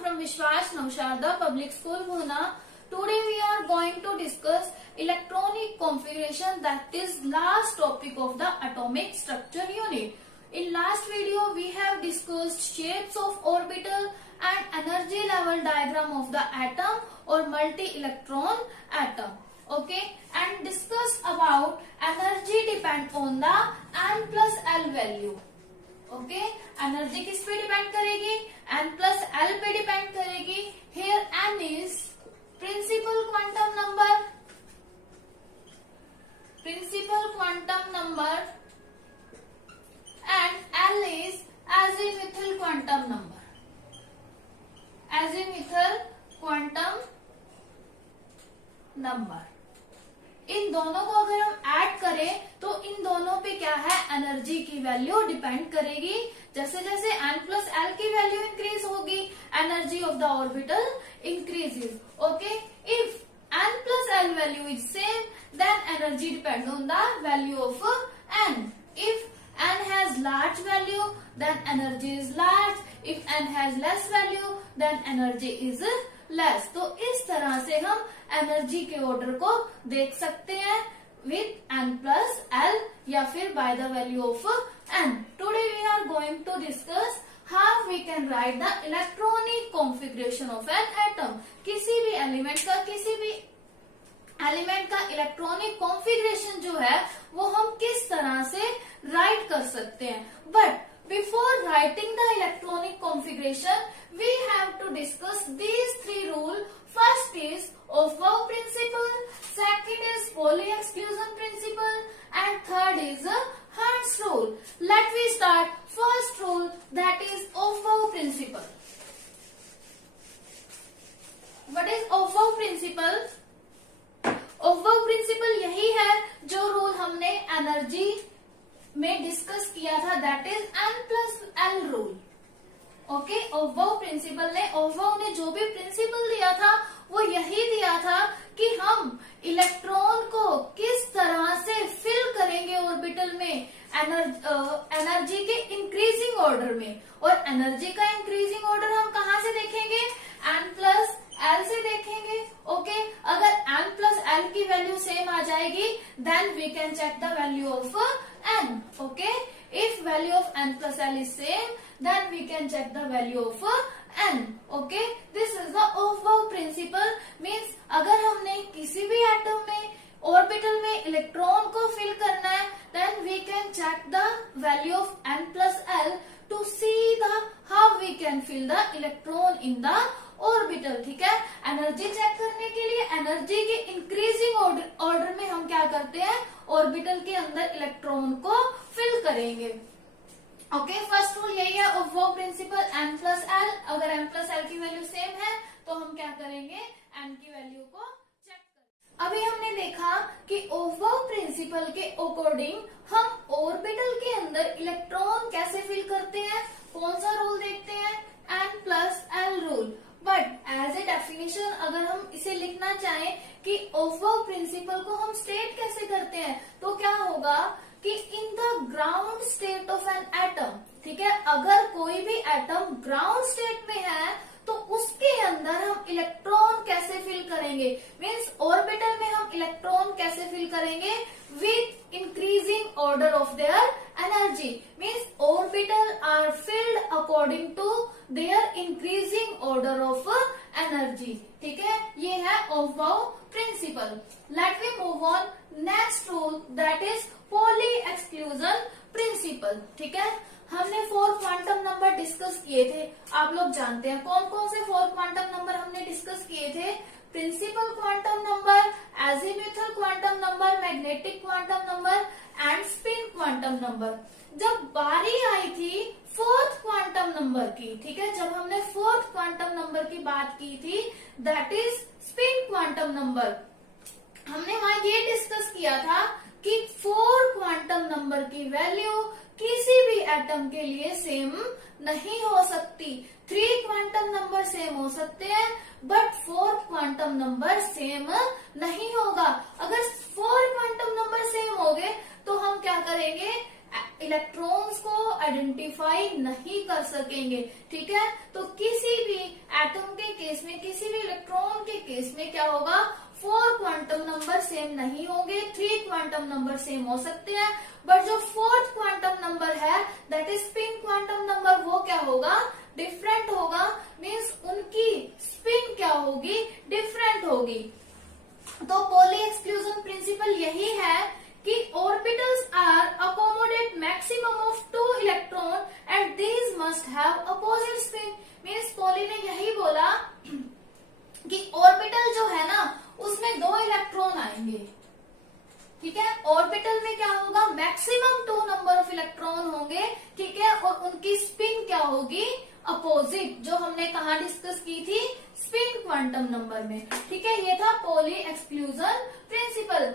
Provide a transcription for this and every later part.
from Vishwas Nausharda Public School, Pune. Today we are going to discuss electronic configuration, that is last topic of the atomic structure unit. In last video we have discussed shapes of orbital and energy level diagram of the atom or multi-electron atom. Okay, and discussed about energy depend on the n plus L value. Okay energy किस पे depend करेगी? n plus L पे depend करेगी. Here n is principal quantum number and l is azimuthal quantum number. इन दोनों को अगर हम ऐड करें तो इन दोनों पे क्या है, एनर्जी की वैल्यू डिपेंड करेगी. जैसे जैसे n प्लस एल की वैल्यू इंक्रीज होगी, energy of the orbital increases. Okay, if n plus L value is same then energy depend on the value of n. If n has large value then energy is large. If n has less value then energy is less. तो इस तरह से हम energy के order को देख सकते हैं विथ n प्लस एल या फिर by the value of n. Today we are going to discuss how we can write the electronic configuration of an atom. किसी भी एलिमेंट का इलेक्ट्रॉनिक कॉन्फ़िगरेशन जो है वो हम किस तरह से राइट कर सकते हैं. But before writing the electronic configuration we have to discuss these three rules. First is Aufbau principle, second is Pauli exclusion principle, and third is Hertz rule. Let me start first rule, that is Aufbau principle. What is Aufbau principle? Aufbau principle यही है जो rule हमने energy में discuss किया था, that is n plus L rule. Okay, Aufbau ने जो भी प्रिंसिपल दिया था वो यही दिया था कि हम इलेक्ट्रॉन को किस तरह से फिल करेंगे ऑर्बिटल में एनर्जी के इंक्रीजिंग ऑर्डर में. और एनर्जी का इंक्रीजिंग ऑर्डर हम कहाँ से देखेंगे? n प्लस एल से देखेंगे. ओके, अगर n प्लस एल की वैल्यू सेम आ जाएगी then we can check the value of n. Okay, if value of n plus l is same then we can check the value of n. okay, this is the Aufbau principle. means अगर हमने किसी भी atom में orbital में electron को fill करना है then we can check the value of n plus l to see the how we can fill the electron in the orbital. ठीक है, एनर्जी चेक करने के लिए एनर्जी के इंक्रीजिंग ऑर्डर में हम क्या करते हैं, ऑर्बिटल के अंदर इलेक्ट्रॉन को फिल करेंगे. ओके, फर्स्ट रूल यही है Aufbau principal, n plus L. अगर n प्लस एल की वैल्यू सेम है तो हम क्या करेंगे, n की वैल्यू को चेक करेंगे. अभी हमने देखा कि ऑफबाउ प्रिंसिपल के अकॉर्डिंग हम ऑर्बिटल के अंदर इलेक्ट्रॉन कैसे फिल करते हैं. कौन सा रूल देखते हैं, n plus L rule. But as a definition अगर हम इसे लिखना चाहें कि ऑफबाउ प्रिंसिपल को हम स्टेट कैसे करते हैं, तो क्या होगा कि in the ground state of an atom. ठीक है, अगर कोई भी एटम ग्राउंड स्टेट में है तो उसके अंदर हम इलेक्ट्रॉन कैसे फिल करेंगे, मीन्स ऑर्बिटल में हम इलेक्ट्रॉन कैसे फिल करेंगे, with increasing order of their energy. Means orbital are filled according to their increasing order of energy. ठीक है, ये है Aufbau principle. Let me move on next rule, that is Pauli exclusion principle. ठीक है, हमने 4 quantum number discuss किए थे. आप लोग जानते हैं कौन कौन से 4 क्वांटम नंबर हमने डिस्कस किए थे. Principal quantum number, azimuthal quantum number, magnetic quantum number and spin quantum number. जब बारी आई थी 4th क्वांटम नंबर की, ठीक है, जब हमने 4th क्वांटम नंबर की बात की थी, that is spin quantum number, हमने वहां ये डिस्कस किया था कि 4 क्वांटम नंबर की वैल्यू किसी भी एटम के लिए सेम नहीं हो सकती. 3 क्वांटम नंबर सेम हो सकते हैं बट 4 क्वांटम नंबर सेम नहीं होगा. अगर 4 क्वांटम नंबर सेम हो गए तो हम क्या करेंगे, इलेक्ट्रॉन्स को आइडेंटिफाई नहीं कर सकेंगे। ठीक है, तो किसी भी एटम के केस में, किसी भी इलेक्ट्रॉन के केस में क्या होगा, 4 क्वांटम नंबर सेम नहीं होंगे, 3 क्वांटम नंबर सेम हो सकते हैं, बट जो 4th क्वांटम नंबर है that is spin quantum number, वो क्या होगा, डिफरेंट होगा। मीन्स उनकी स्पिन क्या होगी, डिफरेंट होगी। तो पॉली एक्सक्लूजन प्रिंसिपल यही है कि orbitals are accommodate maximum of 2 electron and these must have opposite spin. Means Pauli ने यही बोला कि ऑर्बिटल जो है ना उसमें 2 इलेक्ट्रॉन आएंगे। ठीक है, ऑर्बिटल में क्या होगा, मैक्सिमम 2 नंबर ऑफ इलेक्ट्रॉन होंगे। ठीक है, और उनकी स्पिन क्या होगी, अपोजिट, जो हमने कहा डिस्कस की थी, स्पिन क्वांटम नंबर में। ठीक है, ये था पॉली एक्सक्लूजन प्रिंसिपल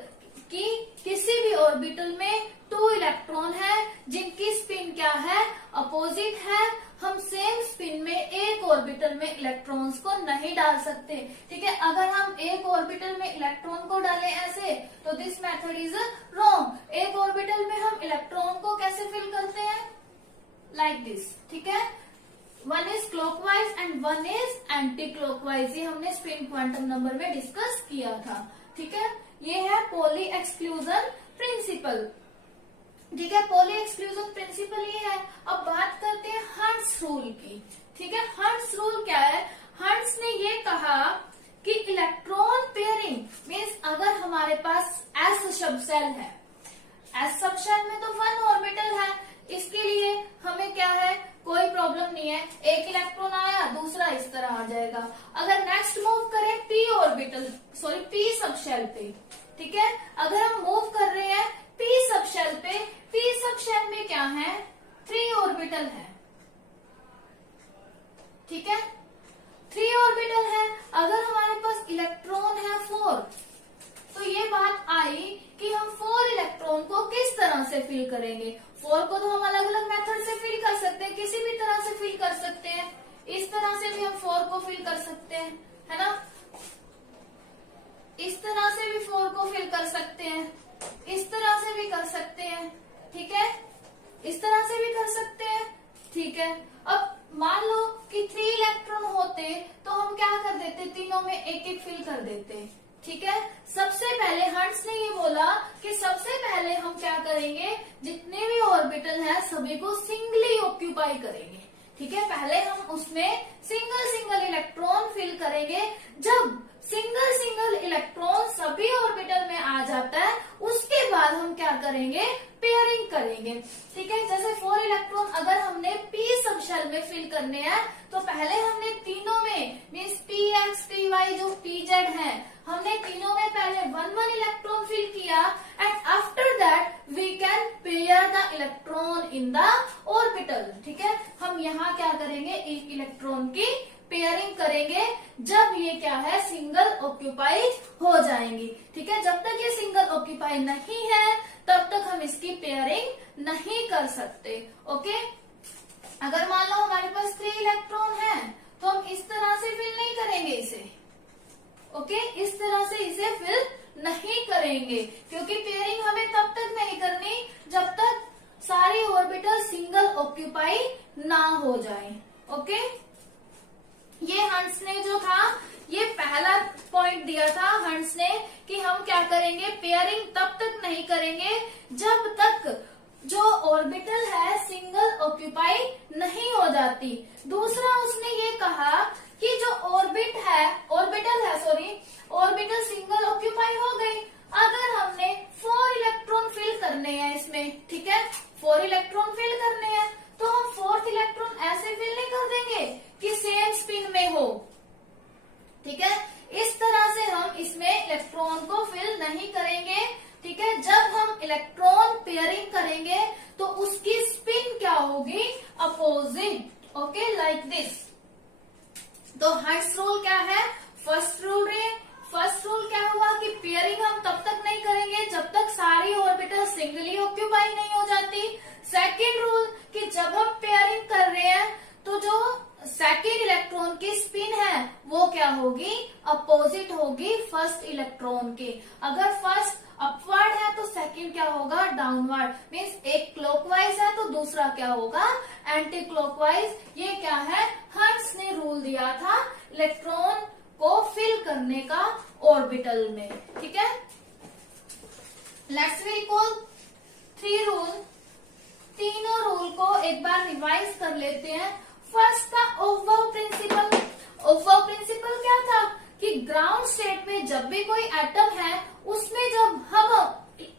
कि किसी भी ऑर्बिटल में 2 इलेक्ट्रॉन है जिनकी स्पिन क्या है, अपोजिट है। हम सेम स्पिन में एक ऑर्बिटल में इलेक्ट्रॉन्स को नहीं डाल सकते। ठीक है, अगर हम एक ऑर्बिटल में इलेक्ट्रॉन को डालें ऐसे, तो दिस मेथड इज रॉन्ग। एक ऑर्बिटल में हम इलेक्ट्रॉन को कैसे फिल करते हैं, लाइक दिस। ठीक है, one is clockwise and one is anti clockwise, ये हमने स्पिन क्वांटम नंबर में डिस्कस किया था। ठीक है, ये है पॉली एक्सक्लूजन प्रिंसिपल। ठीक है, पॉली एक्सक्लूजन प्रिंसिपल ये है। अब बात करते हैं हंट्स रूल की। ठीक है, हंट्स रूल क्या है, हंट्स ने ये कहा कि इलेक्ट्रॉन पेयरिंग मीन्स अगर हमारे पास एस सब शेल है, एस सब शेल में तो 1 ऑर्बिटल है, इसके लिए हमें क्या है, कोई प्रॉब्लम नहीं है, एक इलेक्ट्रॉन आया दूसरा इस तरह आ जाएगा। अगर नेक्स्ट मूव करें P orbital, sorry P subshell पे, ठीक है, अगर हम मूव कर रहे हैं पी सब शेल पे, पी सब शेल में क्या है, 3 ऑर्बिटल है। ठीक है, 3 ऑर्बिटल है। अगर हमारे पास इलेक्ट्रॉन है 4, तो ये बात आई कि हम 4 इलेक्ट्रॉन को किस तरह से फिल करेंगे। 4 को तो हम अलग अलग मेथड से फिल कर सकते हैं, किसी भी तरह से फिल कर सकते हैं। इस तरह से भी हम 4 को फिल कर सकते हैं, है ना, इस तरह से भी 4 को फिल कर सकते हैं, इस तरह से भी कर सकते हैं। ठीक है, इस तरह से भी कर सकते हैं। ठीक है, अब मान लो कि 3 इलेक्ट्रॉन होते तो हम क्या कर देते, तीनों में एक एक फिल कर देते। ठीक है, सबसे पहले हंट्स ने ये बोला कि सबसे पहले हम क्या करेंगे, जितने भी ऑर्बिटल है सभी को सिंगली ऑक्यूपाई करेंगे। ठीक है, पहले हम उसमें सिंगल सिंगल इलेक्ट्रॉन फिल करेंगे। जब सिंगल सिंगल इलेक्ट्रॉन सभी ऑर्बिटल में आ जाता है, उसके बाद हम क्या करेंगे, पेयरिंग करेंगे। ठीक है, जैसे 4 इलेक्ट्रॉन अगर हमने पी सब शेल में फिल करने हैं, तो पहले हमने तीनों में means P X P Y जो पी जेड है, हमने तीनों में पहले 1 इलेक्ट्रॉन फिल किया and after that we can pair the electron in the orbital. ठीक है, हम यहाँ क्या करेंगे, एक इलेक्ट्रॉन की पेयरिंग करेंगे जब ये क्या है, सिंगल ऑक्यूपाइड हो जाएंगी। ठीक है, जब तक ये सिंगल ऑक्यूपाइड नहीं है तब तक हम इसकी पेयरिंग नहीं कर सकते। ओके, अगर मान लो हमारे पास 3 इलेक्ट्रॉन है तो हम इस तरह से फिल नहीं करेंगे इसे। ओके, इस तरह से इसे फिल नहीं करेंगे, क्योंकि पेयरिंग हमें तब तक नहीं करनी जब तक सारी ऑर्बिटल सिंगल ऑक्यूपाई ना हो जाए। ओके, ये हंट्स ने जो था, ये पहला पॉइंट दिया था हंट्स ने कि हम क्या करेंगे, पेयरिंग तब तक नहीं करेंगे जब तक जो ऑर्बिटल है सिंगल ऑक्यूपाई नहीं हो जाती। दूसरा उसने ये कहा कि जो ऑर्बिटल सिंगल ऑक्यूपाई हो गई, अगर हमने 4 इलेक्ट्रॉन फिल करने हैं इसमें, ठीक है, 4 इलेक्ट्रॉन फिल करने हैं, तो हम 4th इलेक्ट्रॉन ऐसे फिल नहीं कर देंगे कि सेम स्पिन में हो। ठीक है, इस तरह से हम इसमें इलेक्ट्रॉन को फिल नहीं करेंगे। ठीक है, जब हम इलेक्ट्रॉन पेयरिंग करेंगे तो उसकी स्पिन क्या होगी, अपोजिट। Okay, like this. तो हंट्स रूल क्या है, फर्स्ट रूल क्या हुआ कि पेयरिंग हम तब तक नहीं करेंगे जब तक सारी ऑर्बिटल सिंगली ऑक्यूपाई नहीं हो जाती। सेकेंड रूल कि जब हम पेयरिंग कर रहे हैं तो जो सेकेंड इलेक्ट्रॉन की स्पिन है वो क्या होगी, अपोजिट होगी फर्स्ट इलेक्ट्रॉन के। अगर फर्स्ट अपवर्ड है तो सेकंड क्या होगा, डाउनवर्ड। मीन्स एक क्लॉकवाइज है दूसरा क्या होगा, एंटी क्लॉकवाइज। ये क्या है, हर्ट्ज ने रूल दिया था इलेक्ट्रॉन को फिल करने का ऑर्बिटल में। ठीक है, लेट्स रिकॉल 3 रूल। तीनों रूल को एक बार रिवाइज कर लेते हैं। फर्स्ट था ओहम प्रिंसिपल। ओहम प्रिंसिपल क्या था कि ग्राउंड स्टेट में जब भी कोई एटम है उसमें जब हम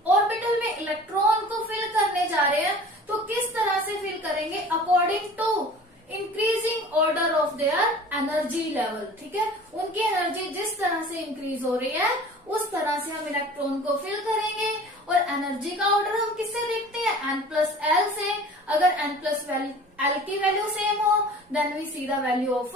ऑर्बिटल में इलेक्ट्रॉन को फिल करने जा रहे हैं तो किस तरह से फिल करेंगे, according to increasing order of their energy level. ठीक है, उनकी एनर्जी जिस तरह से इंक्रीज हो रही है उस तरह से हम इलेक्ट्रॉन को फिल करेंगे। और एनर्जी का ऑर्डर हम किससे देखते हैं, n+l से। अगर n+l की वैल्यू सेम हो then we see the value of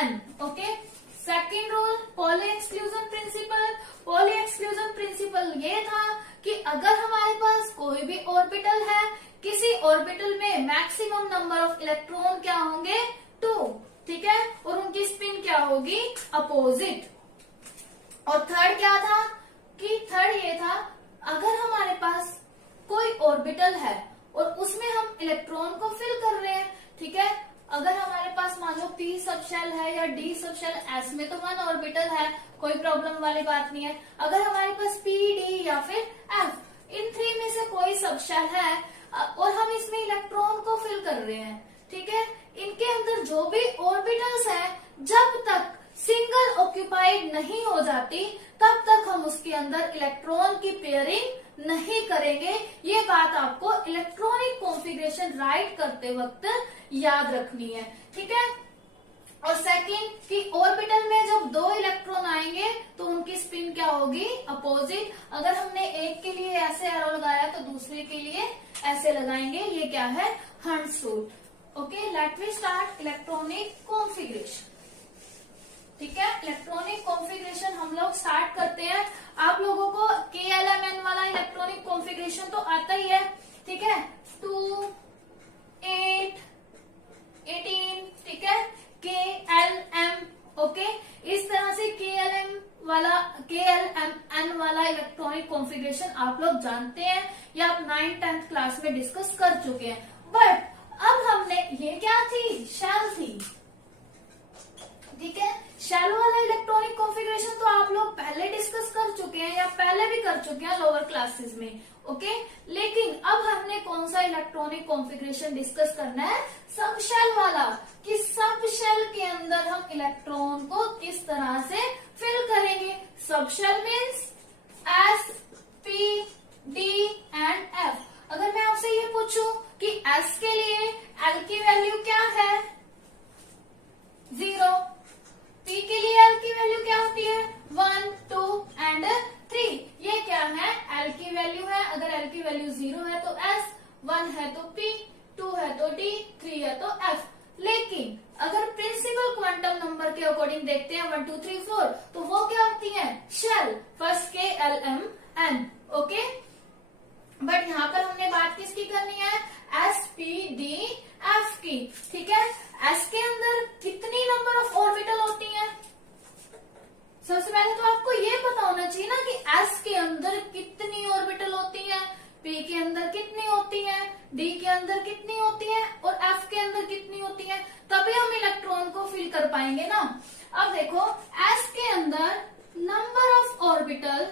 n। Okay, second rule Pauli exclusion principle. Pauli exclusion principle ये था कि अगर हमारे पास कोई भी ऑर्बिटल है, किसी ऑर्बिटल में मैक्सिमम नंबर ऑफ इलेक्ट्रॉन क्या होंगे, 2। ठीक है, और उनकी स्पिन क्या होगी, अपोजिट। और थर्ड क्या था कि थर्ड ये था अगर हमारे पास कोई ऑर्बिटल है और उसमें हम इलेक्ट्रॉन को फिल कर रहे हैं। ठीक है, अगर हमारे पास मान लो p सब शेल है या d सब शेल, s में तो 1 ऑर्बिटल है, कोई प्रॉब्लम वाली बात नहीं है। अगर हमारे पास p, d या फिर f, इन 3 में से कोई सब शेल है और हम इसमें इलेक्ट्रॉन को फिल कर रहे हैं। ठीक है, इनके अंदर जो भी ऑर्बिटल्स हैं जब तक सिंगल ऑक्यूपाइड नहीं हो जाती तब तक हम उसके अंदर इलेक्ट्रॉन की पेयरिंग नहीं करेंगे। ये बात आपको इलेक्ट्रॉनिक कॉन्फ़िगरेशन राइट करते वक्त याद रखनी है। ठीक है, और सेकंड कि ऑर्बिटल में जब 2 इलेक्ट्रॉन आएंगे तो उनकी स्पिन क्या होगी, अपोजिट। अगर हमने एक के लिए ऐसे एरो लगाया तो दूसरे के लिए ऐसे लगाएंगे। ये क्या है, hertz rule. Okay, let me start electronic configuration. ठीक है, इलेक्ट्रॉनिक कॉन्फ़िगरेशन हम लोग स्टार्ट करते हैं। आप लोगों को KLMN वाला इलेक्ट्रॉनिक कॉन्फ़िगरेशन तो आता ही है। ठीक है, 2, 8, 18। ठीक है, KLM। ओके, इस तरह से KLMN वाला इलेक्ट्रॉनिक कॉन्फ़िगरेशन आप लोग जानते हैं या आप 9th 10th क्लास में डिस्कस कर चुके हैं। बट अब हमने, ये क्या थी, शेल थी। ठीक है, शेल वाला इलेक्ट्रॉनिक कॉन्फ़िगरेशन तो आप लोग पहले डिस्कस कर चुके हैं या पहले भी कर चुके हैं लोअर क्लासेस में। ओके, लेकिन अब हमने कौन सा इलेक्ट्रॉनिक कॉन्फ़िगरेशन डिस्कस करना है, सब शेल वाला, कि सब शेल के अंदर हम इलेक्ट्रॉन को किस तरह से फिल करेंगे। Subshell means S, P, D and F। अगर मैं आपसे ये पूछूं कि S के लिए L की वैल्यू क्या है, 0। P के लिए L की वैल्यू क्या होती है, 1, 2 एंड 3। ये क्या है, L की वैल्यू है। अगर L की वैल्यू 0 है तो S, 1 है तो P, 2 है तो D, 3 है तो F। लेकिन अगर प्रिंसिपल क्वांटम नंबर के अकॉर्डिंग देखते हैं 1, 2, 3, 4, तो वो क्या होती है, shell. First KLMN। Okay, but यहाँ पर हमने बात किसकी करनी है, S, P, D, F की। ठीक है, S के अंदर कितनी नंबर ऑफ ऑर्बिटल होती हैं, सबसे पहले तो आपको ये पता होना चाहिए ना कि S के अंदर कितनी ऑर्बिटल होती हैं, P के अंदर कितनी होती हैं, D के अंदर कितनी होती हैं और F के अंदर कितनी होती हैं, तभी हम इलेक्ट्रॉन को फिल कर पाएंगे ना। अब देखो, S के अंदर number of orbital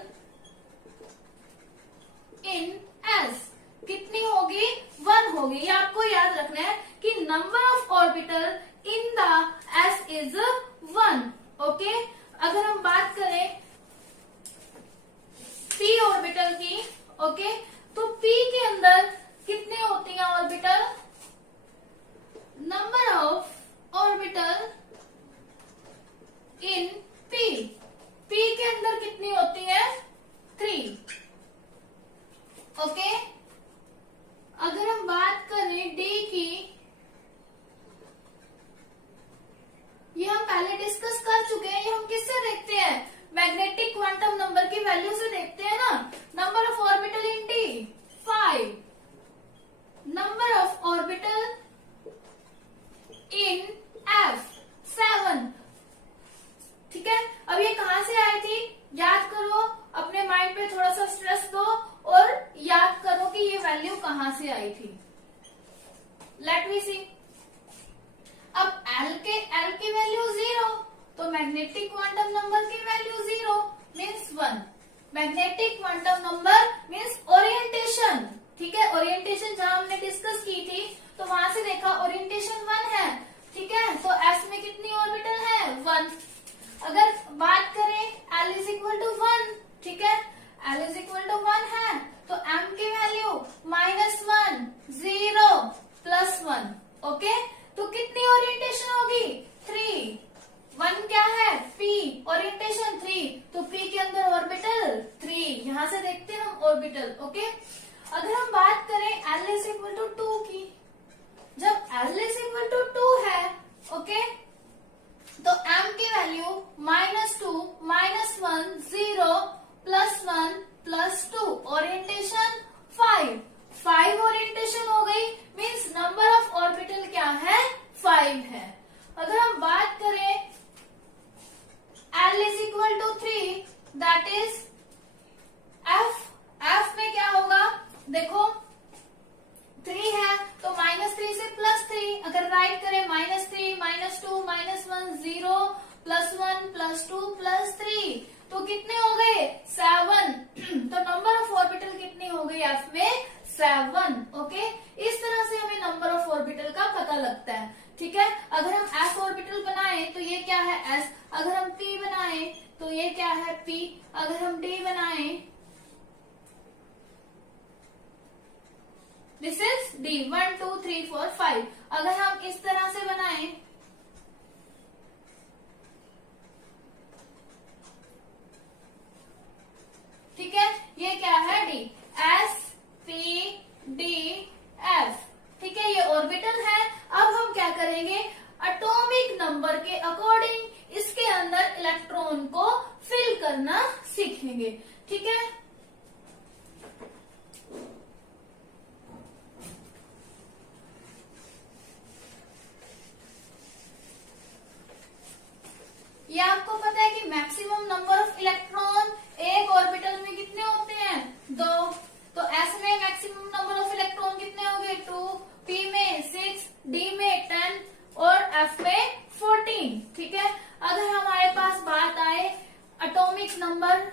in S कितनी होगी, 1 होगी। ये आपको याद रखना है कि number of orbital in the S is 1। Okay, अगर हम बात करें P ऑर्बिटल की, ओके, तो P के अंदर कितने होती हैं orbital, number of orbital in P के अंदर कितनी होती है, 3। ओके, अगर हम लेट वी सी। अब एल की वैल्यू 0, तो मैग्नेटिक क्वांटम नंबर की value 0 means 1। Magnetic quantum number means orientation, ठीक है। ओरिएंटेशन जहां हमने डिस्कस की थी तो वहां से देखा ओरिएंटेशन 1 है, ठीक है। तो एस में कितनी ऑर्बिटल है 1। अगर बात करें एल इज इक्वल टू 1, ठीक है, एल इज इक्वल टू 1 है तो एम की वैल्यू -1 0 +1, ओके। तो कितनी ओरिएंटेशन होगी 3। 1 क्या है पी, ओरिएंटेशन 3, तो पी के अंदर ऑर्बिटल 3, यहां से देखते हैं हम ऑर्बिटल, ओके। अगर हम बात करें एल इज इक्वल टू 2 की, जब एल इज इक्वल टू 2 है, ओके, तो एम की वैल्यू -2 -1 0 +1 +2, ओरिएंटेशन 5 ओरिएंटेशन हो गई, मीन्स नंबर ऑफ ऑर्बिटल क्या है 5 है। अगर हम बात करें L is equal to 3, that is F में क्या होगा, देखो 3 है तो -3 से +3, अगर राइट करें -3 -2 -1 0 +1 +2 +3, तो कितने हो गए 7। तो नंबर ऑफ ऑर्बिटल कितनी हो गई एफ में 7, ओके। इस तरह से हमें नंबर ऑफ ऑर्बिटल का पता लगता है, ठीक है। अगर हम एस ऑर्बिटल बनाए तो ये क्या है एस, अगर हम पी बनाए तो ये क्या है पी, अगर हम डी बनाए दिस इज डी 1 2 3 4 5। अगर हम इस तरह से बनाए ठीक है, ये क्या है D, S P D F, ठीक है, ये ऑर्बिटल है। अब हम क्या करेंगे, एटॉमिक नंबर के अकॉर्डिंग इसके अंदर इलेक्ट्रॉन को फिल करना सीखेंगे, ठीक है। ये आपको पता है कि मैक्सिमम नंबर ऑफ इलेक्ट्रॉन एक ऑर्बिटल में कितने होते हैं 2, तो एस में मैक्सिमम नंबर ऑफ इलेक्ट्रॉन कितने होंगे 2, पी में 6, डी में 10 और एफ में 14, ठीक है। अगर हमारे पास बात आए एटॉमिक नंबर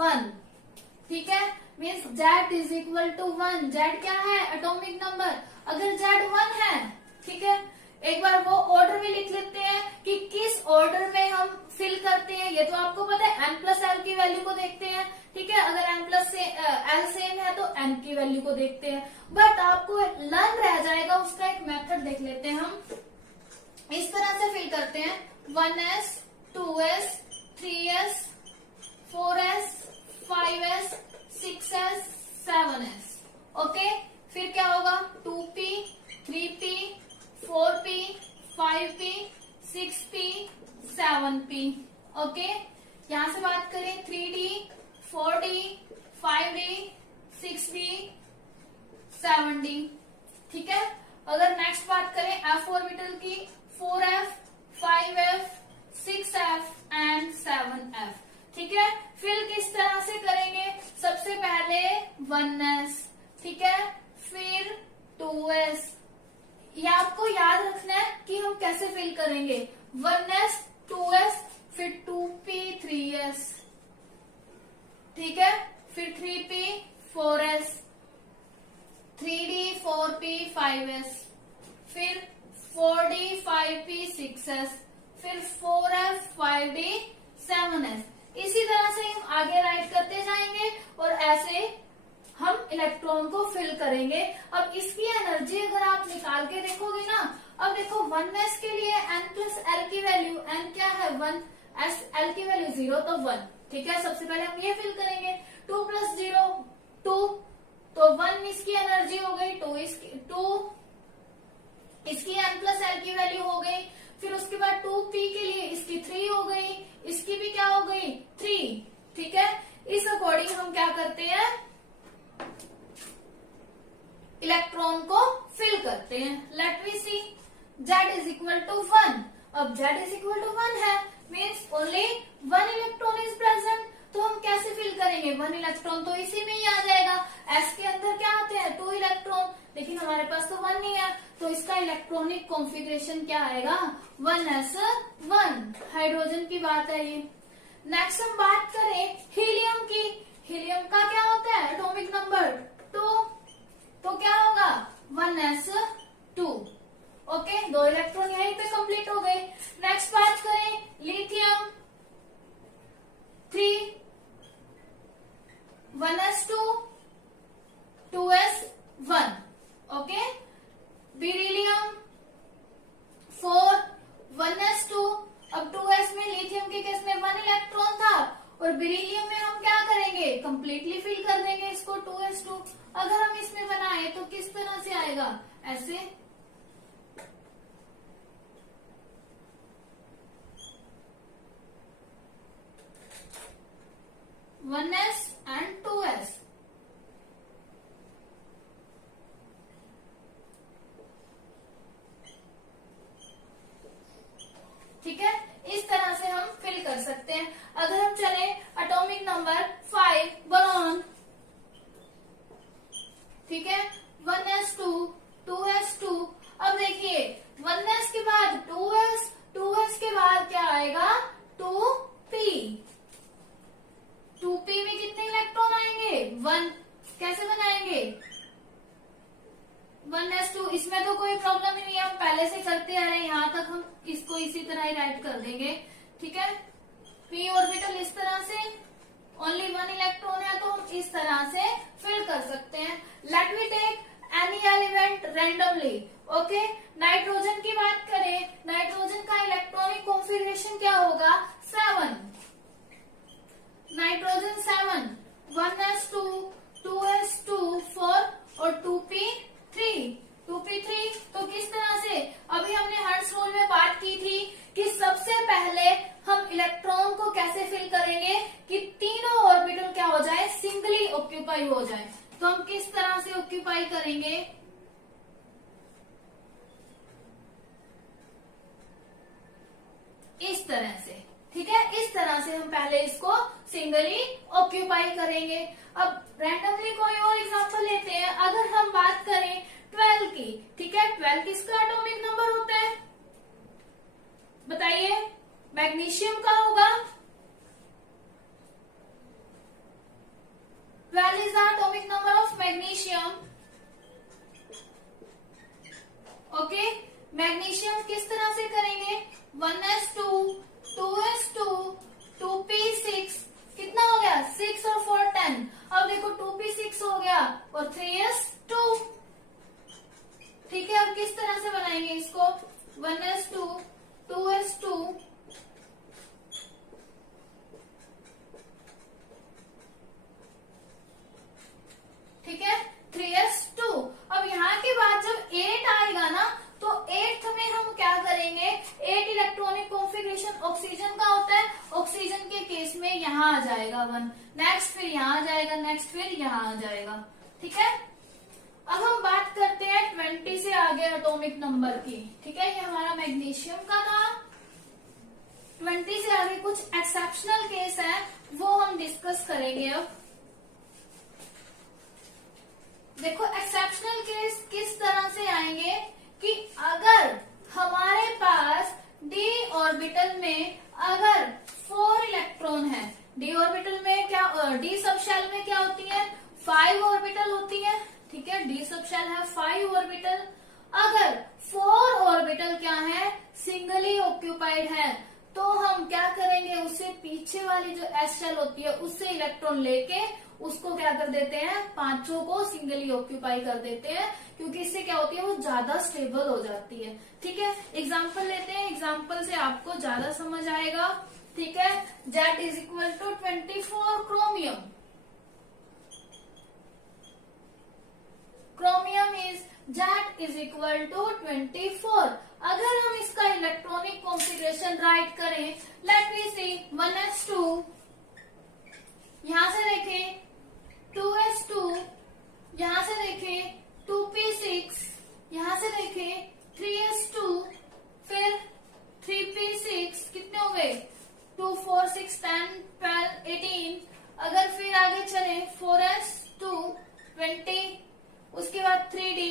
1, ठीक है, means Z is equal to 1, Z क्या है एटॉमिक नंबर, अगर जेड 1 है, ठीक है, एक बार वो ऑर्डर में लिख लेते हैं कि किस ऑर्डर में हम फिल करते हैं। ये तो आपको पता है n प्लस एल की वैल्यू को देखते हैं, ठीक है, अगर n प्लस एल सेम है तो n की वैल्यू को देखते हैं। बट आपको लर्न रह जाएगा, उसका एक मेथड देख लेते हैं हम। इस तरह से फिल करते हैं 1s 2s 3s 4s 5s 6s 7s, okay. फिर क्या होगा 2p 3p 4p 5p 6p 7p, okay. यहां से बात करें 3d 4d 5d 6d 7d, ठीक है। अगर नेक्स्ट बात करें एफ ऑर्बिटल की 4f 5f 6f and 7f, ठीक है। फिर किस तरह से करेंगे, सबसे पहले 1s, ठीक है, फिर 2s। ये आपको याद रखना है कि हम कैसे फिल करेंगे, 1s 2s फिर 2p 3s, ठीक है, फिर 3p 4s 3d 4p 5s, फिर 4d 5p 6s, फिर 4f 5d 7s। इसी तरह से हम आगे राइट करते जाएंगे और ऐसे हम इलेक्ट्रॉन को फिल करेंगे। अब इसकी एनर्जी अगर आप निकाल के देखोगे ना, अब देखो 1s के लिए n प्लस एल की वैल्यू, n क्या है 1, एस एल की वैल्यू 0 तो 1, ठीक है। सबसे पहले हम ये फिल करेंगे 2 + 0 2, तो 1 इसकी एनर्जी हो गई, 2 इसकी n प्लस एल की वैल्यू हो गई। फिर उसके बाद 2p के लिए इसकी 3 हो गई, इसकी भी क्या हो गई 3, ठीक है। इस अकॉर्डिंग हम क्या करते हैं, इलेक्ट्रॉन को फिल करते हैं। Let we see, Z is equal to 1। अब Z इज इक्वल टू 1 है, means only 1 electron is present. तो हम कैसे फिल करेंगे, 1 इलेक्ट्रॉन तो इसी में ही आ जाएगा। S के अंदर क्या आते हैं 2 इलेक्ट्रॉन, लेकिन हमारे पास तो 1 नहीं है, तो इसका इलेक्ट्रॉनिक कॉन्फ़िगरेशन क्या आएगा, 1s1। हाइड्रोजन की बात है ये। नेक्स्ट हम बात करें हीलियम की। हीलियम का क्या होता है, एटॉमिक नंबर 2, तो क्या होगा 1s2। ओके, 2 इलेक्ट्रॉन यहीं पे कंप्लीट हो गए। नेक्स्ट बात करें lithium 3, 1s2 2s1। Okay, beryllium 4 1s2। अब 2s में लिथियम के केस में 1 इलेक्ट्रॉन था और बेरिलियम में हम क्या करेंगे, कंप्लीटली फिल कर देंगे इसको 2s2। अगर हम इसमें बनाए तो किस तरह से आएगा, ऐसे 1s and 2s। ठीक है, इस तरह से हम फिल कर सकते हैं। अगर हम चले एटॉमिक नंबर 5 बोरॉन, ठीक है, 1s2 2s2। अब देखिए 1s के बाद 2s, 2s के बाद क्या आएगा 2p। 2p में कितने इलेक्ट्रॉन आएंगे, 1। कैसे बनाएंगे 1s2, इसमें तो कोई प्रॉब्लम ही नहीं है, हम पहले से करते आ रहे हैं, यहां तक हम इसको इसी तरह ही राइट कर देंगे। ठीक है, p ऑर्बिटल इस तरह से, ओनली 1 इलेक्ट्रॉन है तो हम इस तरह से फिल कर सकते हैं। Let me take any element randomly. Okay, nitrogen की बात करें, नाइट्रोजन का इलेक्ट्रॉनिक कॉन्फ़िगरेशन क्या होगा, 7। नाइट्रोजन 7, 1s2 2s2 4 और 2p3। 2p3 तो किस तरह से, अभी हमने हर्ट्ज रूल में बात की थी कि सबसे पहले हम इलेक्ट्रॉन को कैसे फिल करेंगे कि तीनों ऑर्बिटल क्या हो जाए, सिंगली ऑक्यूपाई हो जाए। तो हम किस तरह से ऑक्यूपाई करेंगे, इस तरह से। ठीक है, इस तरह से हम पहले इसको सिंगली ऑक्यूपाई करेंगे। अब रैंडमली कोई और एग्जांपल लेते हैं। अगर हम बात करें 12 की, ठीक है, 12 किसका एटॉमिक नंबर होता है, बताइए, मैग्नीशियम का होगा। 12 is the atomic number of magnesium. Okay, magnesium किस तरह से करेंगे, 1s2 2s2 2p6, कितना हो गया 6 और 4 10। अब देखो 2p6 हो गया और 3s2। ठीक है, अब किस तरह से बनाएंगे इसको, 1s2 2s2 ठीक है 3s2। अब यहाँ के बाद जब 8 आएगा ना, तो 8th में हम क्या करेंगे, 8 इलेक्ट्रॉनिक कॉन्फ़िगरेशन ऑक्सीजन का होता है। ऑक्सीजन के केस में यहाँ आ जाएगा 1, नेक्स्ट फिर यहाँ आ जाएगा, नेक्स्ट फिर यहाँ आ जाएगा। ठीक है, अब हम बात करते हैं 20 से आगे एटॉमिक नंबर की। ठीक है, ये हमारा मैग्नीशियम का था। 20 से आगे कुछ एक्सेप्शनल केस है, वो हम डिस्कस करेंगे। अब देखो एक्सेप्शनल केस किस तरह से आएंगे कि अगर हमारे पास d ऑर्बिटल में अगर 4 इलेक्ट्रॉन है, d ऑर्बिटल में क्या, d सब शेल में क्या होती है, 5 ऑर्बिटल होती है। ठीक है, d सब शेल है 5 ऑर्बिटल। अगर 4 ऑर्बिटल क्या है, सिंगली ऑक्यूपाइड है, तो हम क्या करेंगे, उससे पीछे वाली जो s शेल होती है उससे इलेक्ट्रॉन लेके उसको क्या कर देते हैं, 5 को सिंगली ऑक्यूपाई कर देते हैं, क्योंकि इससे क्या होती है, वो ज्यादा स्टेबल हो जाती है। ठीक है, एग्जाम्पल लेते हैं, एग्जाम्पल से आपको ज्यादा समझ आएगा। ठीक है, Z is equal to 24 chromium. Chromium is Z is equal to 24। अगर हम इसका इलेक्ट्रॉनिक कॉन्फ़िगरेशन राइट करें, लेट मी सी 1s2, यहां से देखें 2s2, यहां से देखें 2p6, यहां से देखें 3s2, फिर 3p6, कितने हो गए 2 4 6 10 12 18। अगर फिर आगे चले 4s2 20, उसके बाद 3d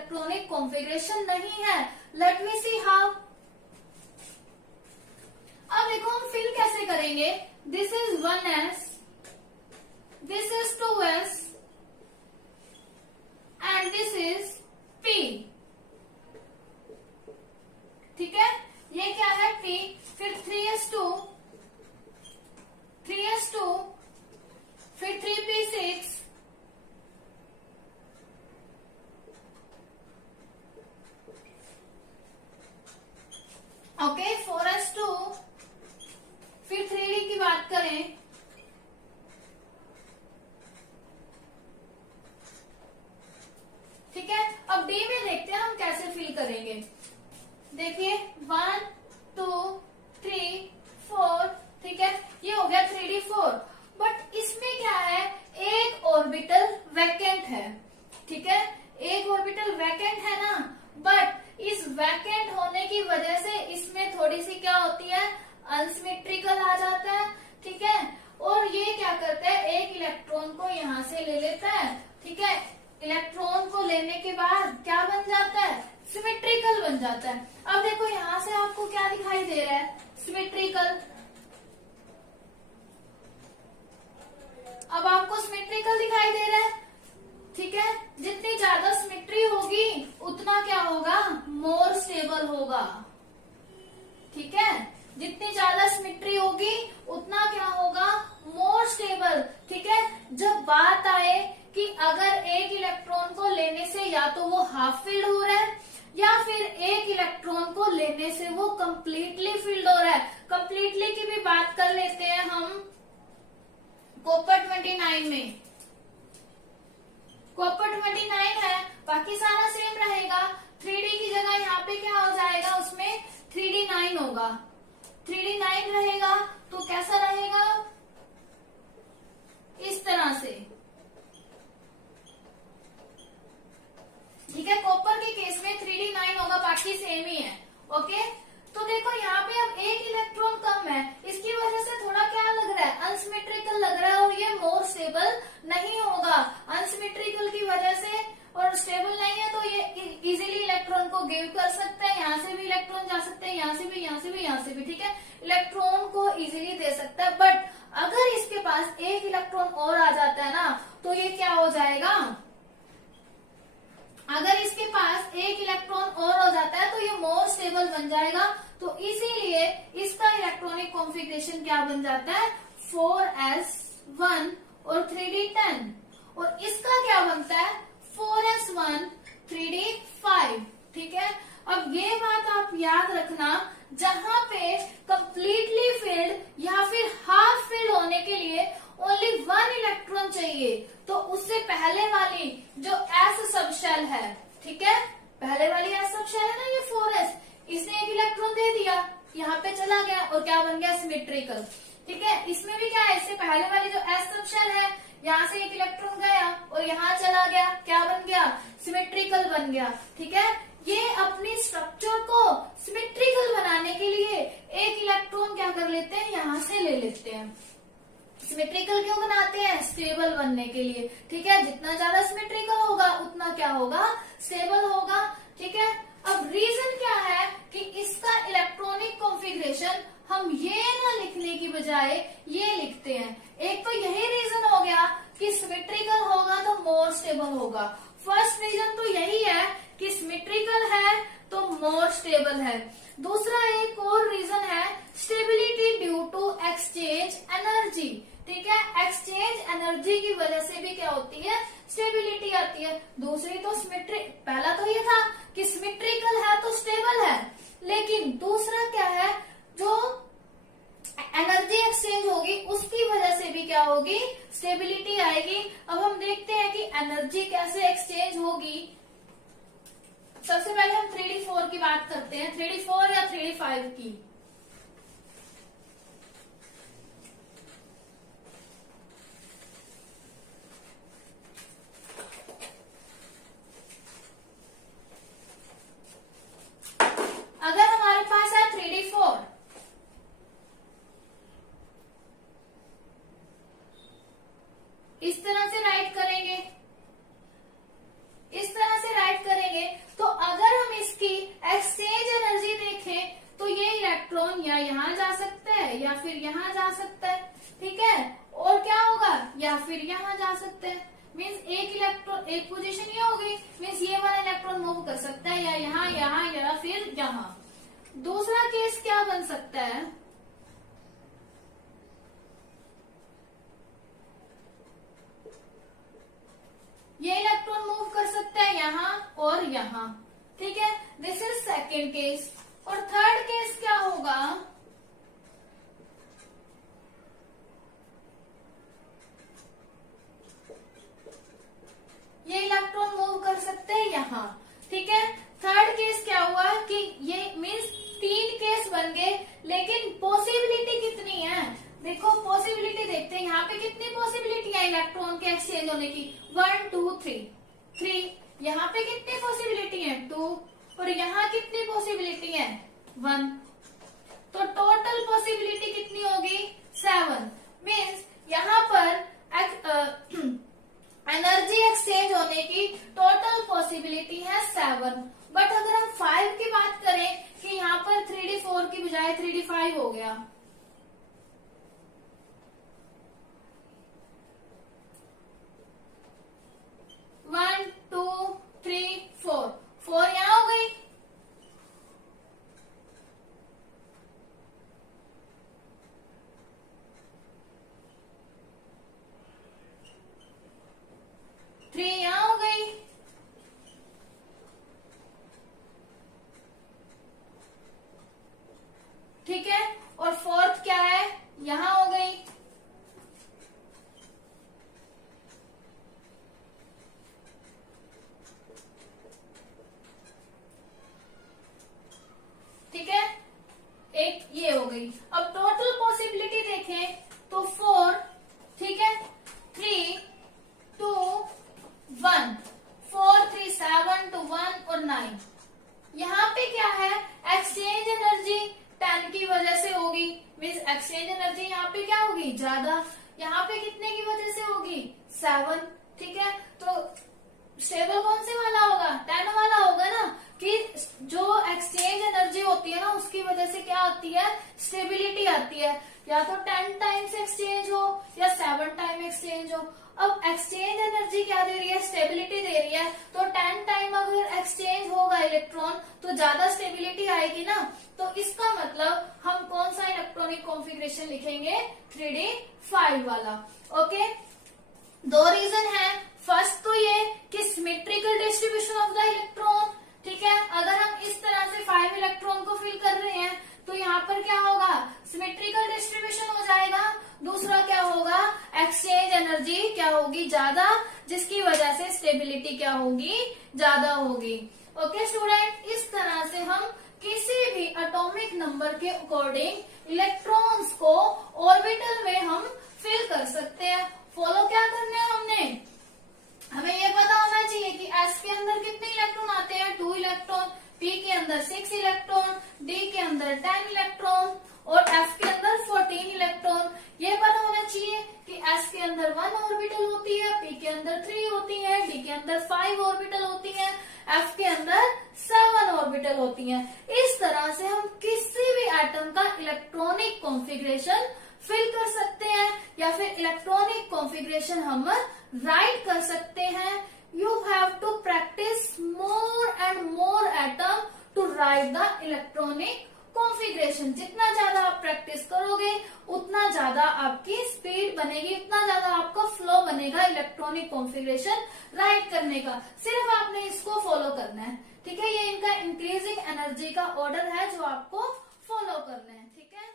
इलेक्ट्रॉनिक कॉन्फ़िगरेशन नहीं है। Let me see how. अब देखो हम फिल कैसे करेंगे। This is 1s, this is 2s and this is p। ठीक है, ये क्या है p, फिर 3s2, 3s2, फिर 3p6, ओके 4s2, फिर 3d की बात करें, ठीक है। अब डी में देखते हैं हम कैसे फिल करेंगे। देखिए 1 2 3 4, ठीक है, ये हो गया 3d4। बट इसमें क्या है, एक ऑर्बिटल वैकेंट है, ठीक है, एक ऑर्बिटल वैकेंट है ना। बट इस वैकेंट होने की वजह से इसमें थोड़ी सी क्या होती है, अनसिमेट्रिकल आ जाता है, ठीक है। और ये क्या करता है, एक इलेक्ट्रॉन को यहाँ से ले लेता है, ठीक है। इलेक्ट्रॉन को लेने के बाद क्या बन जाता है, सिमेट्रिकल बन जाता है। अब देखो यहाँ से आपको क्या दिखाई दे रहा है, सिमेट्रिकल। अब आपको सिमेट्रिकल दिखाई दे रहा है, ठीक है। जितनी ज्यादा सिमेट्री होगी उतना क्या होगा, मोर स्टेबल होगा, ठीक है। जितनी ज्यादा सिमेट्री होगी उतना क्या होगा, मोर स्टेबल, ठीक है। जब बात आए कि अगर एक इलेक्ट्रॉन को लेने से या तो वो हाफ फिल्ड हो रहा है या फिर एक इलेक्ट्रॉन को लेने से वो कंप्लीटली फिल्ड हो रहा है। कंप्लीटली की भी बात कर लेते हैं हम कॉपर 29 में। कॉपर 29 है, बाकी सारा सेम रहेगा। 3d की जगह यहाँ पे क्या हो जाएगा, उसमें 3d9 होगा, 3d9 रहेगा। तो कैसा रहेगा, इस तरह से, ठीक है। कॉपर के केस में 3d9 होगा, बाकी सेम ही है, ओके। तो देखो यहाँ पे अब एक इलेक्ट्रॉन कम है, इसकी वजह से थोड़ा क्या लग रहा है, अनसिमेट्रिकल लग रहा है और ये मोर स्टेबल नहीं होगा। अनसिमेट्रिकल की वजह से और स्टेबल नहीं है तो ये इजीली इलेक्ट्रॉन को गिव कर सकते हैं। यहाँ से भी इलेक्ट्रॉन जा सकते हैं, यहाँ से भी, यहाँ से भी, यहाँ से भी, ठीक है। इलेक्ट्रॉन को इजीली दे सकता है। बट अगर इसके पास एक इलेक्ट्रॉन और आ जाता है ना, तो ये क्या हो जाएगा, अगर इसके पास एक इलेक्ट्रॉन और हो जाता है तो ये मोर स्टेबल बन जाएगा। तो इसीलिए इसका इलेक्ट्रॉनिक कॉन्फ़िगरेशन क्या बन जाता है, 4s1 और 3d10। और इसका क्या बनता है, 4s1 3d5, ठीक है। अब ये बात आप याद रखना, जहां पे कंप्लीटली फिल्ड या फिर हाफ फिल्ड होने के लिए ओनली 1 इलेक्ट्रॉन चाहिए, तो उससे पहले वाली जो एस सब शेल है, ठीक है, पहले वाली एस सब शेल है ना, ये 4s, इसने एक इलेक्ट्रॉन दे दिया, यहाँ पे चला गया और क्या बन गया, सिमेट्रिकल, ठीक है। इसमें भी क्या है, इससे पहले वाली जो एस सब शेल है, यहाँ से एक इलेक्ट्रॉन गया और यहाँ चला गया, क्या बन गया, सिमेट्रिकल बन गया, ठीक है। ये अपनी स्ट्रक्चर को सिमेट्रिकल बनाने के लिए एक इलेक्ट्रॉन क्या कर लेते हैं, यहाँ से ले लेते हैं। सिमेट्रिकल क्यों बनाते हैं, स्टेबल बनने के लिए, ठीक है। जितना ज्यादा सिमेट्रिकल होगा उतना क्या होगा, स्टेबल होगा, ठीक है। अब रीजन क्या है कि इसका इलेक्ट्रॉनिक कॉन्फ़िगरेशन हम ये ना लिखने की बजाय ये लिखते हैं। एक तो यही रीजन हो गया कि सिमेट्रिकल होगा तो मोर स्टेबल होगा। फर्स्ट रीजन तो यही है कि सिमेट्रिकल है तो मोर स्टेबल है। दूसरा एक और रीजन है, stability due to exchange energy, ठीक है। एक्सचेंज एनर्जी की वजह से भी क्या होती है, स्टेबिलिटी आती है। दूसरी तो सिमेट्रिक, पहला तो ये था कि सिमेट्रिकल है तो स्टेबल है, लेकिन दूसरा क्या है, जो एनर्जी एक्सचेंज होगी उसकी वजह से भी क्या होगी, स्टेबिलिटी आएगी। अब हम देखते हैं कि एनर्जी कैसे एक्सचेंज होगी। सबसे पहले हम 3d4 की बात करते हैं, 3d4 या 3d5 की। अगर हमारे पास है 3d4, इस तरह से राइट करेंगे, इस तरह से राइट करेंगे मीन्स ये वाला इलेक्ट्रॉन मूव कर सकता है या यहाँ यहाँ या फिर यहाँ। दूसरा केस क्या बन सकता है, ये इलेक्ट्रॉन मूव कर सकता है यहाँ और यहाँ, ठीक है, दिस इज सेकेंड केस। और थर्ड केस क्या होगा, ये इलेक्ट्रॉन मूव कर सकते हैं यहाँ, ठीक है। थर्ड केस क्या हुआ कि ये मीन्स 3 केस बन गए, लेकिन पॉसिबिलिटी कितनी है, देखो पॉसिबिलिटी देखते हैं यहाँ पे कितनी पॉसिबिलिटी है इलेक्ट्रॉन के एक्सचेंज होने की, 1 2 3। यहाँ पे कितनी पॉसिबिलिटी है 2, और यहाँ कितनी पॉसिबिलिटी है 1, तो टोटल पॉसिबिलिटी कितनी होगी 7। मीन्स यहाँ पर एनर्जी एक्सचेंज होने की टोटल पॉसिबिलिटी है 7। बट अगर हम 5 की बात करें कि यहाँ पर 3d4 की बजाय 3d5 हो गया, वन टू थ्री फोर यहाँ हो गई, थ्री यहाँ हो गई, ठीक है, और फोर्थ क्या है यहाँ हो गई, ठीक है, एक ये हो गई। अब टोटल पॉसिबिलिटी देखें तो 4, ठीक है, 3 2 1, 4 3 7 to 1 और 9। यहाँ पे क्या है, एक्सचेंज एनर्जी 10 की वजह से होगी, मीन्स एक्सचेंज एनर्जी यहाँ पे क्या होगी ज्यादा, यहाँ पे कितने की वजह से होगी 7, ठीक है। तो स्टेबल कौन से वाला होगा, 10 वाला होगा ना, कि जो एक्सचेंज एनर्जी होती है ना उसकी वजह से क्या आती है, स्टेबिलिटी आती है, या तो 10 टाइम्स एक्सचेंज हो या 7 टाइम एक्सचेंज हो। अब एक्सचेंज एनर्जी क्या दे रही है, स्टेबिलिटी दे रही है, तो 10 टाइम अगर एक्सचेंज होगा इलेक्ट्रॉन तो ज्यादा स्टेबिलिटी आएगी ना, तो इसका मतलब हम कौन सा इलेक्ट्रॉनिक कॉन्फ़िगरेशन लिखेंगे, 3d5 वाला। ओके, 2 रीजन है, फर्स्ट तो ये कि symmetrical distribution of the electron, ठीक है, अगर हम इस तरह से 5 इलेक्ट्रॉन को फिल कर रहे हैं तो यहाँ पर क्या होगा, सिमेट्रिकल डिस्ट्रीब्यूशन हो जाएगा। दूसरा क्या होगा, एक्सचेंज एनर्जी क्या होगी ज्यादा, जिसकी वजह से स्टेबिलिटी क्या होगी ज्यादा होगी। ओके स्टूडेंट, इस तरह से हम किसी भी एटॉमिक नंबर के अकॉर्डिंग इलेक्ट्रॉन्स को ऑर्बिटल में हम फिल कर सकते हैं। फॉलो क्या करना है हमने, हमें ये पता होना चाहिए कि एस के अंदर कितने इलेक्ट्रॉन आते हैं, 2 इलेक्ट्रॉन, पी के अंदर 6 इलेक्ट्रॉन, डी के अंदर 10 इलेक्ट्रॉन और एफ के अंदर 14 इलेक्ट्रॉन। ये पता होना चाहिए कि एस के अंदर 1 ऑर्बिटल होती है, पी के अंदर 3 होती है, डी के अंदर 5 ऑर्बिटल होती है, एफ के अंदर 7 ऑर्बिटल होती है। इस तरह से हम किसी भी एटम का इलेक्ट्रॉनिक कॉन्फ़िगरेशन फिल कर सकते हैं या फिर इलेक्ट्रॉनिक कॉन्फ़िगरेशन हम राइट कर सकते हैं। You have to practice more and more atom to write the electronic configuration. जितना ज्यादा आप प्रैक्टिस करोगे उतना ज्यादा आपकी स्पीड बनेगी, उतना ज्यादा आपका फ्लो बनेगा इलेक्ट्रॉनिक कॉन्फ़िगरेशन राइट करने का। सिर्फ आपने इसको फॉलो करना है, ठीक है, ये इनका इंक्रीजिंग एनर्जी का ऑर्डर है जो आपको फॉलो करना है, ठीक है।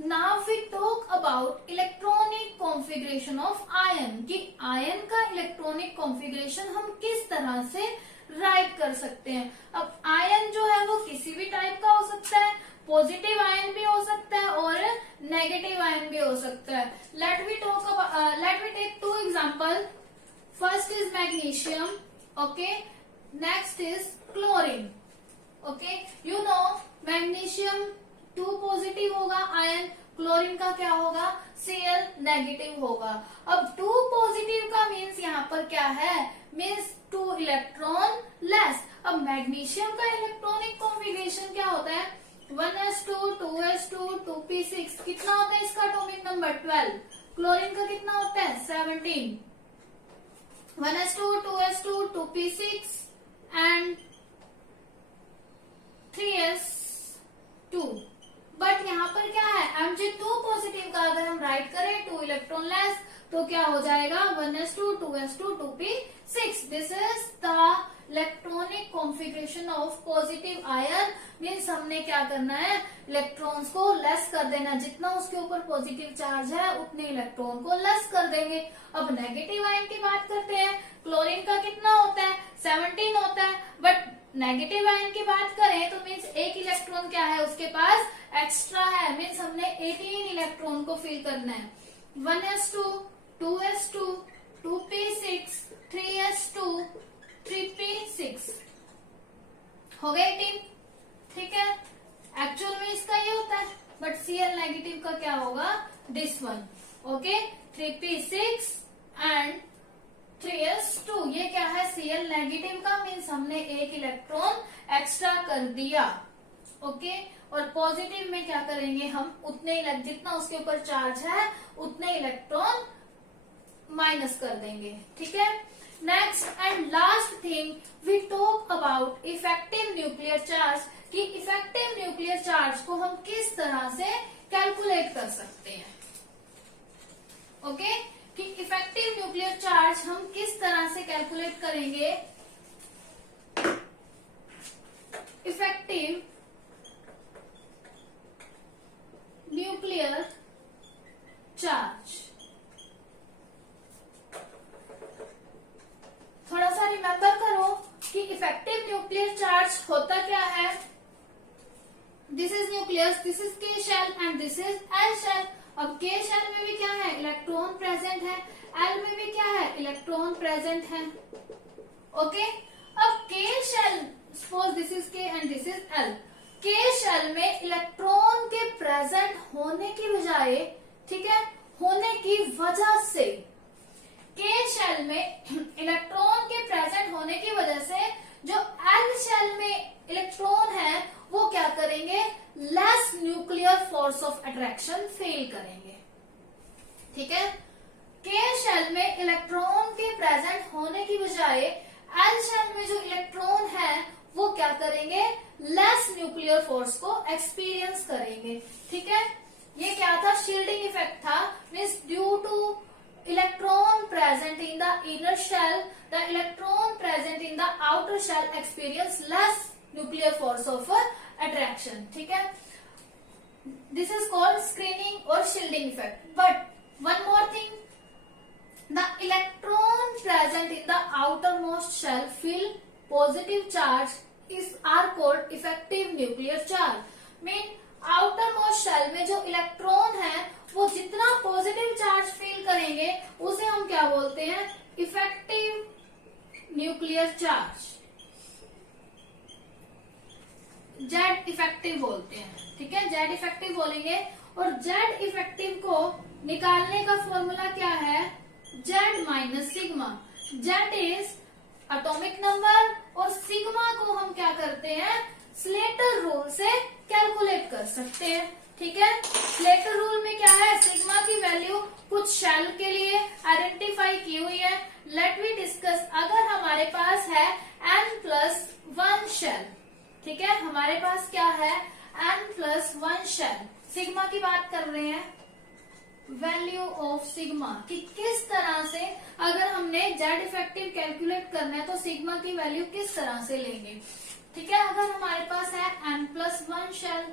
Now we talk about electronic configuration of ion, कि आयन का इलेक्ट्रॉनिक कॉन्फ़िगरेशन हम किस तरह से राइट कर सकते हैं। अब आयन जो है वो किसी भी टाइप का हो सकता है, पॉजिटिव आयन भी हो सकता है और नेगेटिव आयन भी हो सकता है। Let me take 2 example. First is magnesium, okay, next is chlorine. Okay, you know magnesium 2 positive होगा आयन, क्लोरीन का क्या होगा, Cl नेगेटिव होगा। अब 2 पॉजिटिव का मीन्स यहाँ पर क्या है, मीन्स 2 इलेक्ट्रॉन लेस। अब मैग्नीशियम का इलेक्ट्रॉनिक कॉन्फ़िगरेशन क्या होता है, 1s2 2s2 2p6, कितना होता है इसका एटॉमिक नंबर 12। क्लोरीन का कितना होता है 17। 1s2, 2s2, 2p6 and 3s2। But यहाँ पर क्या है, Mg2 पॉजिटिव का अगर हम राइट करें 2 इलेक्ट्रॉन लेस तो क्या हो जाएगा 1s2, 2s2, 2p6। This is the electronic configuration of positive ion. Means हमने क्या करना है, इलेक्ट्रॉन्स को लेस कर देना, जितना उसके ऊपर पॉजिटिव चार्ज है उतने इलेक्ट्रॉन को लेस कर देंगे। अब नेगेटिव आयन की बात करते हैं। क्लोरीन का कितना होता है, 17 होता है। बट नेगेटिव आयन की बात करें तो मीन्स एक इलेक्ट्रॉन क्या है उसके पास एक्स्ट्रा है। मीन्स हमने 18 इलेक्ट्रॉन को फिल करना है। 1s2, 2s2, 2p6, 3s2, 3p6 हो गए 18। ठीक है, एक्चुअल में इसका ये होता है, बट Cl नेगेटिव का क्या होगा, this one. Okay, 3p6 and 3s2। ये क्या है, Cl नेगेटिव का, मीन्स हमने एक इलेक्ट्रॉन एक्स्ट्रा कर दिया। ओके, और पॉजिटिव में क्या करेंगे हम, उतने जितना उसके ऊपर चार्ज है उतने इलेक्ट्रॉन माइनस कर देंगे। ठीक है, next and last thing we talk about effective nuclear charge, कि इफेक्टिव न्यूक्लियर चार्ज को हम किस तरह से कैलकुलेट कर सकते हैं। ओके, कि इफेक्टिव न्यूक्लियर चार्ज हम किस तरह से कैलकुलेट करेंगे। इफेक्टिव न्यूक्लियर चार्ज, थोड़ा सा रिमेम्बर करो कि इफेक्टिव न्यूक्लियर चार्ज होता क्या है। This is nucleus, this is K shell and this is L shell. अब के शेल में भी क्या है, इलेक्ट्रॉन प्रेजेंट है, एल में भी क्या है, इलेक्ट्रॉन प्रेजेंट है। ओके, अब K shell, suppose this is के एंड दिस इज एल। के शेल में इलेक्ट्रॉन के प्रेजेंट होने की बजाय, ठीक है, होने की वजह से, के शेल में इलेक्ट्रॉन के प्रेजेंट होने की वजह से जो एल शेल में इलेक्ट्रॉन है वो क्या करेंगे, less nuclear force of attraction feel करेंगे। ठीक है, के शेल में इलेक्ट्रॉन के प्रेजेंट होने की बजाय एल शेल में जो इलेक्ट्रॉन है वो क्या करेंगे, लेस न्यूक्लियर फोर्स को एक्सपीरियंस करेंगे। ठीक है, ये क्या था, शील्डिंग इफेक्ट था। Means due to electron present in the inner shell, the electron present in the outer shell experience less nuclear force of attraction. ठीक है, this is called screening or shielding effect. But one more thing, the electron present in the outermost shell feel positive charge are called effective nuclear charge. Mean outer most shell में जो electron है वो जितना positive charge feel करेंगे उसे हम क्या बोलते हैं, effective nuclear charge, Z effective बोलते हैं। ठीक है, जेड इफेक्टिव बोलेंगे। और जेड इफेक्टिव को निकालने का फॉर्मूला क्या है, Z minus sigma. Z is atomic number और सिग्मा को हम क्या करते हैं, स्लेटर रूल से कैलकुलेट कर सकते हैं। ठीक है, स्लेटर रूल में क्या है, सिग्मा की वैल्यू कुछ शेल के लिए आइडेंटिफाई की हुई है। लेट वी डिस्कस, अगर हमारे पास है n+1 शेल, ठीक है, हमारे पास क्या है n+1 शेल, सिग्मा की बात कर रहे हैं, वैल्यू ऑफ सिग्मा कि किस तरह से, अगर हमने जेड इफेक्टिव कैलकुलेट करना है तो सिग्मा की वैल्यू किस तरह से लेंगे। ठीक है, अगर हमारे पास है n+1 शेल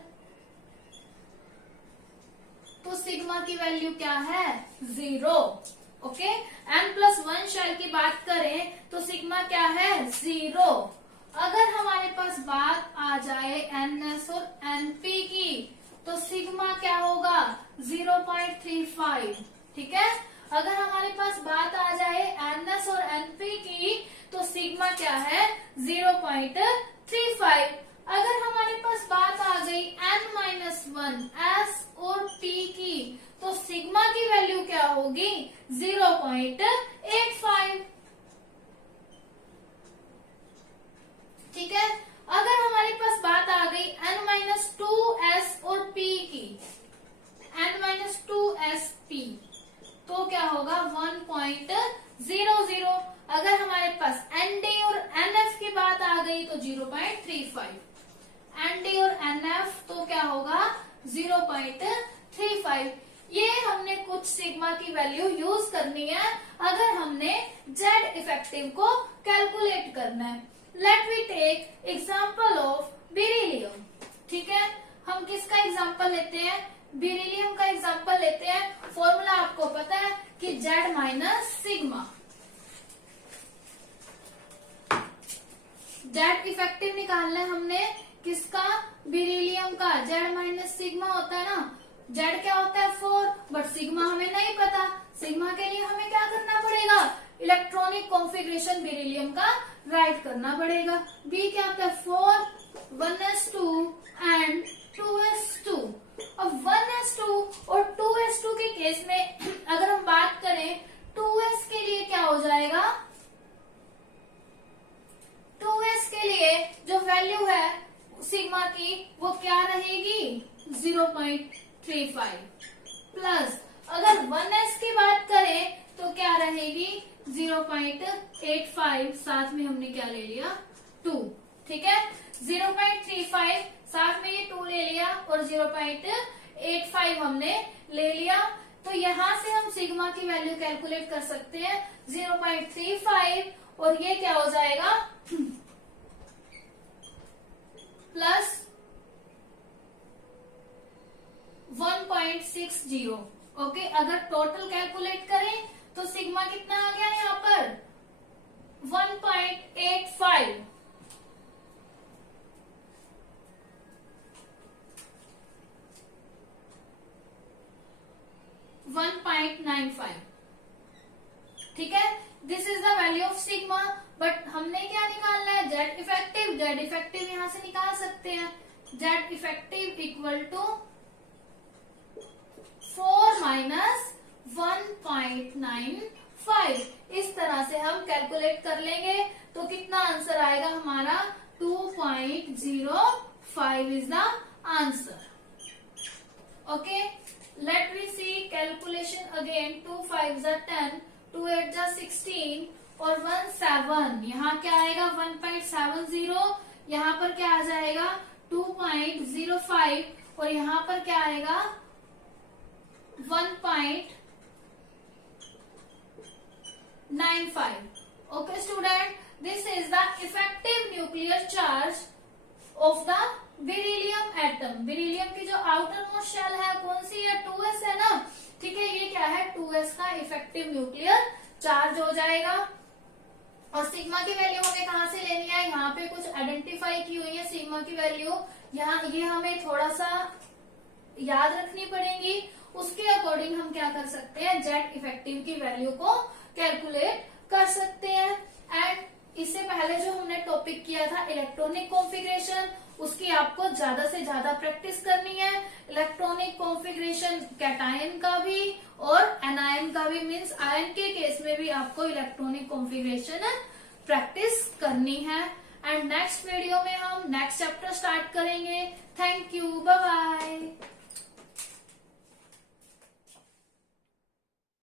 तो सिग्मा की वैल्यू क्या है, 0। ओके, n+1 शेल की बात करें तो सिग्मा क्या है, 0। अगर हमारे पास बात आ जाए ns और np की तो सिग्मा क्या होगा, 0.35। ठीक है, अगर हमारे पास बात आ जाए ns और np की तो सिग्मा क्या है, 0.35। अगर हमारे पास बात आ गई n-1 s और p की तो सिग्मा की वैल्यू क्या होगी, 0.85। ठीक है, अगर हमारे पास बात आ गई n-2s और p की, n-2sp तो क्या होगा 1.00। NF तो क्या होगा 0.35। ये हमने कुछ सिग्मा की वैल्यू यूज करनी है अगर हमने जेड इफेक्टिव को कैलकुलेट करना है। Let we take example of beryllium. ठीक है, हम किसका एग्जांपल लेते हैं? बेरिलियम का एग्जांपल लेते हैं। फॉर्मूला आपको पता है कि Z minus sigma. Z effective निकालना है हमने किसका? बेरिलियम का। जेड माइनस सिग्मा होता है ना, जेड क्या होता है 4, बट सिग्मा हमें नहीं पता। सिग्मा के लिए हमें क्या करना पड़ेगा? इलेक्ट्रॉनिक कॉन्फ़िगरेशन बेरिलियम का राइट करना पड़ेगा। बी क्या होता है 4, 1s2 एंड 2s2। अब 1s2 और 2s2 के केस में अगर हम बात करें 2s के लिए क्या हो जाएगा? 2s के लिए जो वैल्यू है सिग्मा की वो क्या रहेगी? 0.35 प्लस अगर 1s की बात करें तो क्या रहेगी? 0.85, साथ में हमने क्या ले लिया? 2। ठीक है, 0.35 साथ में ये 2 ले लिया और 0.85 हमने ले लिया। तो यहां से हम सिग्मा की वैल्यू कैलकुलेट कर सकते हैं 0.35 और ये क्या हो जाएगा? प्लस 1.60। ओके, अगर टोटल कैलकुलेट करें तो सिग्मा कितना आ गया यहाँ पर? 1.85। ठीक है, this is the value of sigma. But हमने क्या निकालना है? Z effective. जेड इफेक्टिव यहां से निकाल सकते हैं। Z effective equal to 4 minus 1.95। इस तरह से हम कैलकुलेट कर लेंगे तो कितना आंसर आएगा हमारा? 2.05 is the answer. Okay, let we see calculation again. 2 5 10, 2 8 16 और 1 7। यहाँ क्या आएगा? 1.70। यहाँ पर क्या आ जाएगा? 2.05 और यहाँ पर क्या आएगा? 1.95। Okay student, this is the effective nuclear charge of the beryllium atom. Beryllium की जो आउटर मोस्ट शेल है कौन सी है? 2s है ना। ठीक है, ये क्या है? 2s का इफेक्टिव न्यूक्लियर चार्ज हो जाएगा। और सिग्मा की वैल्यू हमें कहाँ से लेनी है? यहाँ पे कुछ आइडेंटिफाई की हुई है सिग्मा की वैल्यू। यहाँ ये हमें थोड़ा सा याद रखनी पड़ेगी। उसके अकॉर्डिंग हम क्या कर सकते हैं? जेड इफेक्टिव की वैल्यू को कैलकुलेट कर सकते हैं। एंड इससे पहले जो हमने टॉपिक किया था इलेक्ट्रॉनिक कॉन्फ़िगरेशन, उसकी आपको ज्यादा से ज्यादा प्रैक्टिस करनी है। इलेक्ट्रॉनिक कॉन्फ़िगरेशन कैटायन का भी और एनायन का भी, मीन्स आयन के केस में भी आपको इलेक्ट्रॉनिक कॉन्फ़िगरेशन प्रैक्टिस करनी है। एंड नेक्स्ट वीडियो में हम नेक्स्ट चैप्टर स्टार्ट करेंगे। Thank you, bye bye.